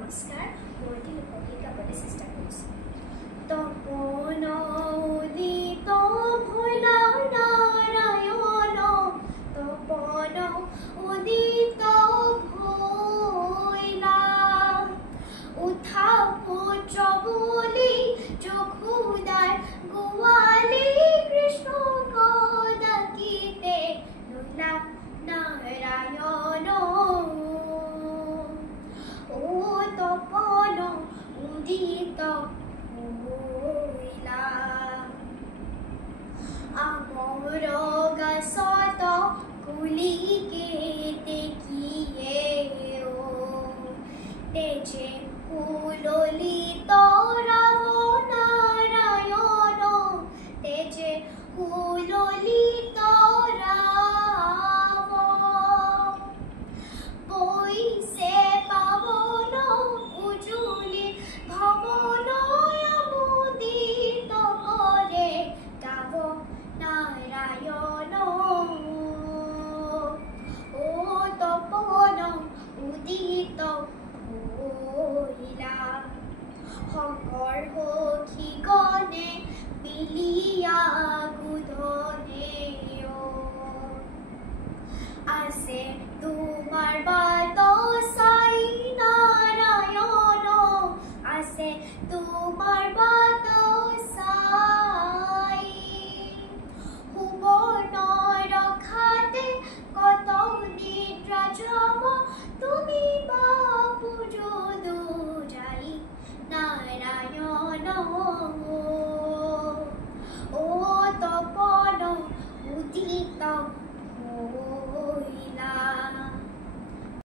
নমস্কাৰ মইটি লোকগীত গাবলৈ চেষ্টা কৰিছোঁ। তপন উদিত ভোলা নাৰায়ণ, তপন উদিত ভোলা, উঠা পুত্ৰ বুলি যশোদাৰ গোৱালি কৃষ্ণক ডাকিতে নোলা নাৰায়ণ। তপন উদিত ভোলা, আমৰ গছত কুলিকে দেখিয়ে তেজে সুললিত ৰাম নাৰায়ণ, তেজে সুললিত ৰাম। বৈছে পাৱন উজুলি ভৱন, আমোদিত কৰে গাব নাৰায়ণ। ও তপন উদিত ভোলা, শংকৰ সখী গণে বিলিয়া গোধনে, আছে তোমাৰ